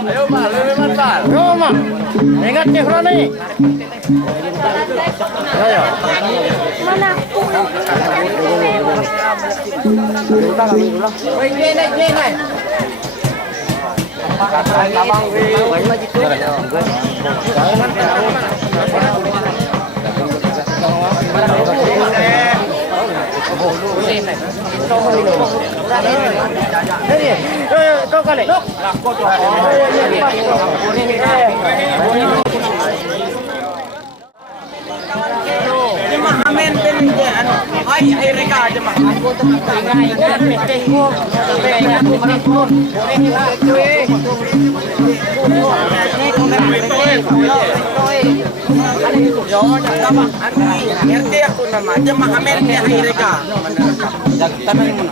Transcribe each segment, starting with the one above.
Ayo Pak, lebih mantap. Yo, Mak. Ingat nih, Rani. Ayo. Mana? Kau kali. Amin ay reka aja mah. Yo, sama ngerti aku nama aja mah amin ay reka. Tanang mo.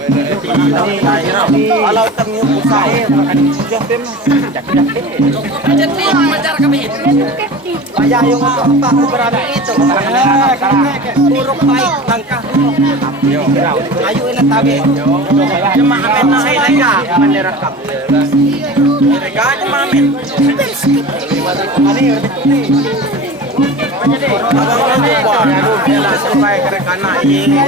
Kalau tangyo pusay. Jadi majar kami. Kaya yung apa berani itu. Buruk baik langkah. Ayo ilang tabi. Cuma amin na hilaga. Manirakap. Hilaga cuma amin. Abang lupa. Yalah supaya kerekana ini.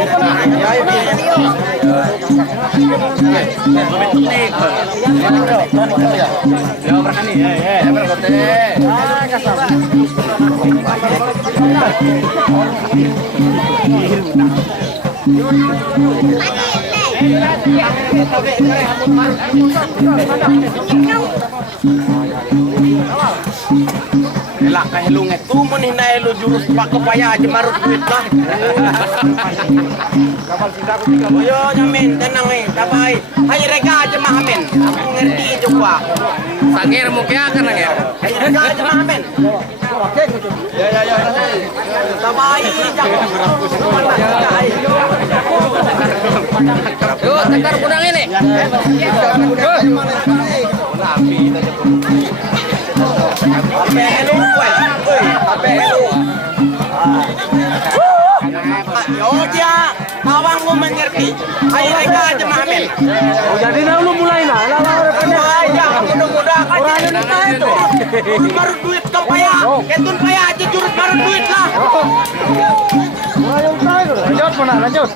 Elak kahelu ngetu mun hina elu jurus pak kepaya aja marut duit lah. Kapal cinta aku 3 yo nyamin tenang dapai. Hai reka aja mah amin. Aku ngerti juga. Sangir mukia kan ya. Hai reka aja mah amin. Ya. Dapai jangan. Yo tekar kudang ini. Yo dia bawang mau mengerti. Hai reka aja mamen. Jadi lu mulai nah. Ya mudah-mudahan aja itu. Baru duit ke paya. Ketun paya aja jurus baru duit lah. Lanjut mana lanjut.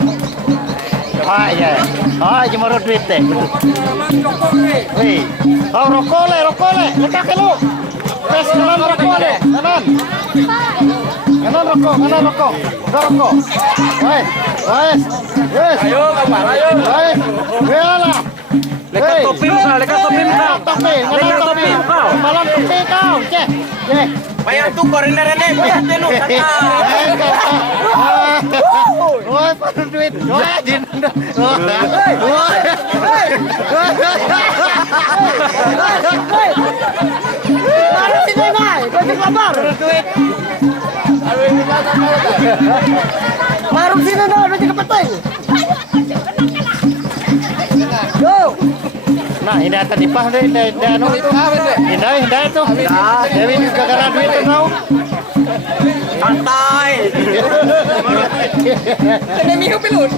Ah iya. Ah cuma duit teh. Wih. Oh rokok le. Lekak lu. Tes kanan rokok le. Kanan rokok. Udah rokok. Wes. Ayo kapan? Ayo. Wes. Bela. Lekat topi kau. Malam topi kau. Cek. Paya tu koriner-koriner paya tenu kata. Woi, pakai duit. Woi, jinda. Baru sini mai, gojek lapar. Duit. Baru sini dah, duit kepeting. Go. Nah, ini atas dipah deh, anu itu. Indah itu. Dewi gara-gara duit itu kau. Santai. Kena mihu pelun.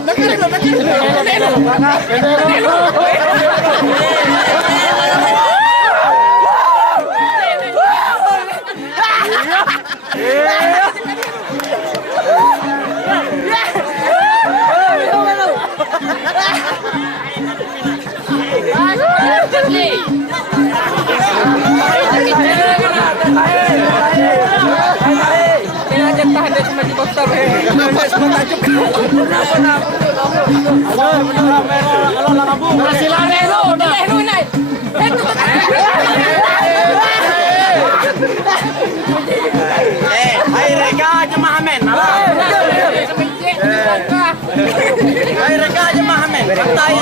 Hai reka aja mahamen. Hai reka aja mahamen. Santai.